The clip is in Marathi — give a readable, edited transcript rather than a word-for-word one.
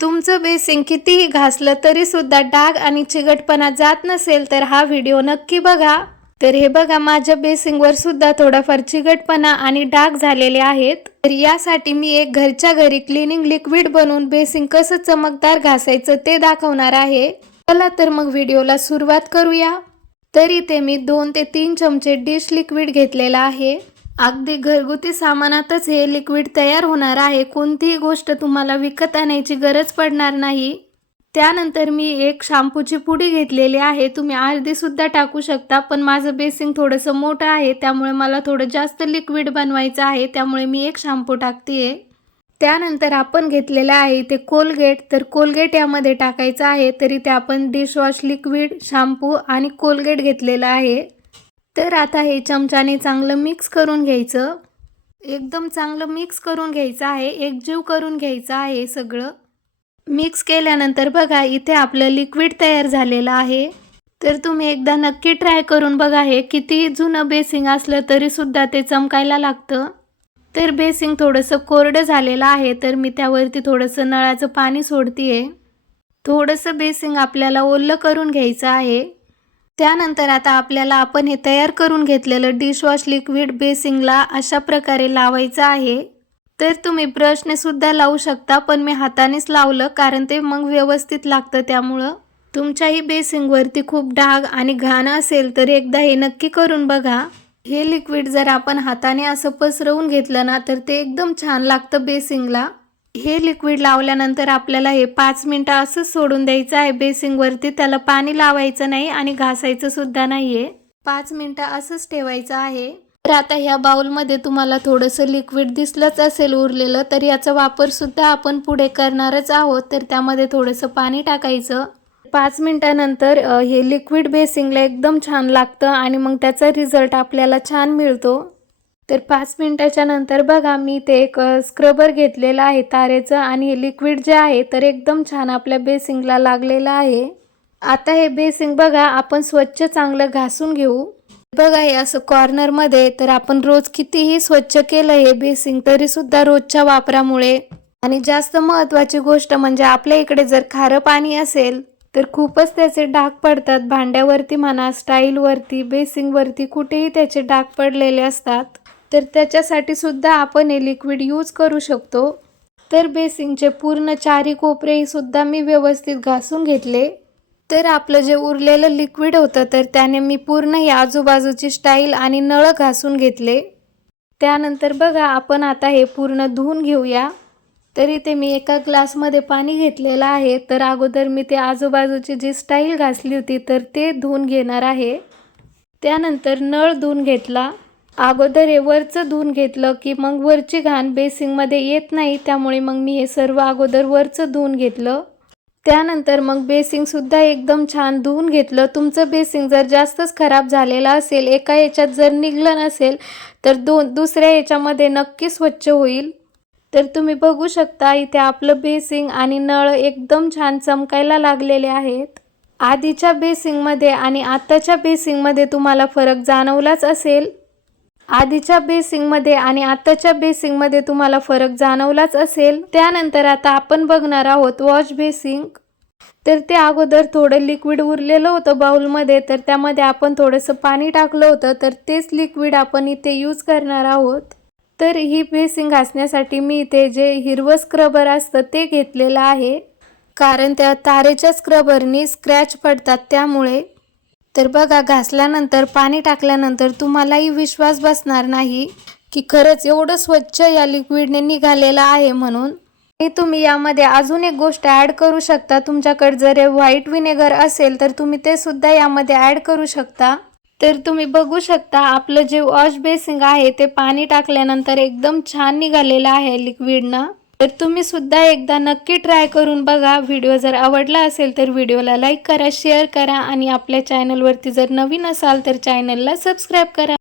तुमचं बेसिंग कितीही घासलं तरी सुद्धा डाग आणि चिकटपणा जात नसेल तर हा व्हिडिओ नक्की बघा। तर हे बघा, माझ्या बेसिंगवर सुद्धा थोडाफार चिकटपणा आणि डाग झालेले आहेत। तर यासाठी मी एक घरच्या घरी क्लिनिंग लिक्विड बनवून बेसिंग कसं चमकदार घासायचं ते दाखवणार आहे। चला तर मग व्हिडिओला सुरुवात करूया। तर इथे मी 2 ते 3 चमचे डिश लिक्विड घेतलेला आहे। अगदी घरगुती सामानातच हे लिक्विड तयार होणार आहे। कोणतीही गोष्ट तुम्हाला विकत आणायची गरज पडणार नाही। त्यानंतर मी एक शॅम्पूची पुडी घेतलेली आहे। तुम्ही अर्धी सुद्धा टाकू शकता, पण माझं बेसिंग थोडंसं मोठं आहे त्यामुळे मला थोडं जास्त लिक्विड बनवायचं आहे, त्यामुळे मी एक शॅम्पू टाकतेय। त्यानंतर आपण घेतलेलं आहे ते कोलगेट। तर कोलगेट यामध्ये टाकायचं आहे। तर इथे आपण डिशवॉश लिक्विड, शॅम्पू आणि कोलगेट घेतलेलं आहे। तर आता हे चमच्याने चांगलं मिक्स करून घ्यायचं। एकदम चांगलं मिक्स करून घ्यायचं आहे, एकजीव करून घ्यायचं आहे सगळं। मिक्स केल्यानंतर बघा, इथे आपलं लिक्विड तयार झालेलं आहे। तर तुम्ही एकदा नक्की ट्राय करून बघा। हे किती जुनं बेसिंग असलं तरी सुद्धा ते चमकायला लागतं। तर बेसिंग थोडंसं कोरडं झालेलं आहे, तर मी त्यावरती थोडंसं नळाचं पाणी सोडतीये। थोडंसं बेसिंग आपल्याला ओलं करून घ्यायचं आहे। त्यानंतर आता आपल्याला आपण हे तयार करून घेतलेलं डिशवॉश लिक्विड बेसिंगला अशा प्रकारे लावायचं आहे। तर तुम्ही ब्रशने सुद्धा लावू शकता, पण मी हातानेच लावलं कारण ते मग व्यवस्थित लागतं। त्यामुळं तुमच्याही बेसिंगवरती खूप डाग आणि घाण असेल तर एकदा हे नक्की करून बघा। हे लिक्विड जर आपण हाताने असं पसरवून घेतलं ना तर ते एकदम छान लागतं बेसिंगला। हे लिक्विड लावल्यानंतर आपल्याला हे 5 मिनिटं असंच सोडून द्यायचं आहे बेसिंगवरती। त्याला पाणी लावायचं नाही आणि घासायचं सुद्धा नाहीये। 5 मिनिटं असंच ठेवायचं आहे। तर आता ह्या बाउलमध्ये तुम्हाला थोडंसं लिक्विड दिसलंच असेल उरलेलं, तर याचा वापर सुद्धा आपण पुढे करणारच आहोत। तर त्यामध्ये थोडंसं पाणी टाकायचं। 5 मिनिटानंतर हे लिक्विड बेसिंगला एकदम छान लागतं आणि मग त्याचा रिझल्ट आपल्याला छान मिळतो। तर 5 मिनिटाच्या नंतर बघा, मी ते एक स्क्रबर घेतलेलं आहे तारेचं आणि हे लिक्विड जे आहे तर एकदम छान आपल्या बेसिंगला लागलेलं आहे। आता हे बेसिंग बघा, आपण स्वच्छ चांगलं घासून घेऊ। बघा, हे असं कॉर्नरमध्ये, तर आपण रोज कितीही स्वच्छ केलं हे बेसिंग तरी सुद्धा रोजच्या वापरामुळे, आणि जास्त महत्त्वाची गोष्ट म्हणजे आपल्या इकडे जर खारं पाणी असेल तर खूपच त्याचे डाग पडतात। भांड्यावरती म्हणा, स्टाईलवरती, बेसिंगवरती कुठेही त्याचे डाग पडलेले असतात। तर त्याच्यासाठी सुद्धा आपण हे लिक्विड यूज करू शकतो। तर बेसिंगचे पूर्ण चारी कोपरेही सुद्धा मी व्यवस्थित घासून घेतले। तर आपलं जे उरलेलं लिक्विड होतं तर त्याने मी पूर्ण ही आजूबाजूची स्टाईल आणि नळ घासून घेतले। त्यानंतर बघा, आपण आता हे पूर्ण धुवून घेऊया। तर इथे मी एका ग्लासमध्ये पाणी घेतलेलं आहे। तर अगोदर मी ते आजूबाजूची जी स्टाईल घासली होती तर ते धुवून घेणार आहे। त्यानंतर नळ धुवून घेतला। अगोदर हे वरचं धुवून घेतलं की मग वरची घाण बेसिंगमध्ये येत नाही, त्यामुळे मग मी हे सर्व अगोदर वरचं धुवून घेतलं। त्यानंतर मग बेसिंग सुद्धा एकदम छान धुवून घेतलं। तुमचं बेसिंग जर जास्तच खराब झालेलं असेल, एका याच्यात जर निघलं नसेल तर दुसऱ्या याच्यामध्ये नक्की स्वच्छ होईल। तर तुम्ही बघू शकता, इथे आपलं बेसिंग आणि नळ एकदम छान चमकायला लागलेले आहेत। आधीच्या बेसिंगमध्ये आणि आताच्या बेसिंगमध्ये तुम्हाला फरक जाणवलाच असेल। आधीच्या बेसिंगमध्ये आणि आताच्या बेसिंगमध्ये तुम्हाला फरक जाणवलाच असेल। त्यानंतर आता आपण बघणार आहोत वॉश बेसिंग। तर ते अगोदर थोडं लिक्विड उरलेलं होतं बाउलमध्ये, तर त्यामध्ये आपण थोडंसं पाणी टाकलं होतं, तर तेच लिक्विड आपण इथे यूज करणार आहोत। तर ही बेसिंग घासण्यासाठी मी इथे जे हिरवं स्क्रबर असतं ते घेतलेलं आहे, कारण त्या तारेच्या स्क्रबरनी स्क्रॅच पडतात त्यामुळे। तर बघा, घासल्यानंतर पाणी टाकल्यानंतर तुम्हालाही विश्वास बसणार नाही की खरंच एवढं स्वच्छ या लिक्विडने निघालेलं आहे म्हणून। तुम्ही यामध्ये अजून एक गोष्ट ॲड करू शकता। तुमच्याकडे जर व्हाईट विनेगर असेल तर तुम्ही ते सुद्धा यामध्ये ॲड करू शकता। तर तुम्ही बघू शकता, आपलं जे वॉश बेसिंग आहे ते पाणी टाकल्यानंतर एकदम छान निघालेलं आहे लिक्विडनं। तर तुम्ही सुद्धा एकदा नक्की ट्राय करून बघा। व्हिडिओ जर आवडला असेल तर व्हिडिओला लाईक करा, शेअर करा आणि आपल्या चॅनलवरती जर नवीन असाल तर चॅनलला सबस्क्राईब करा।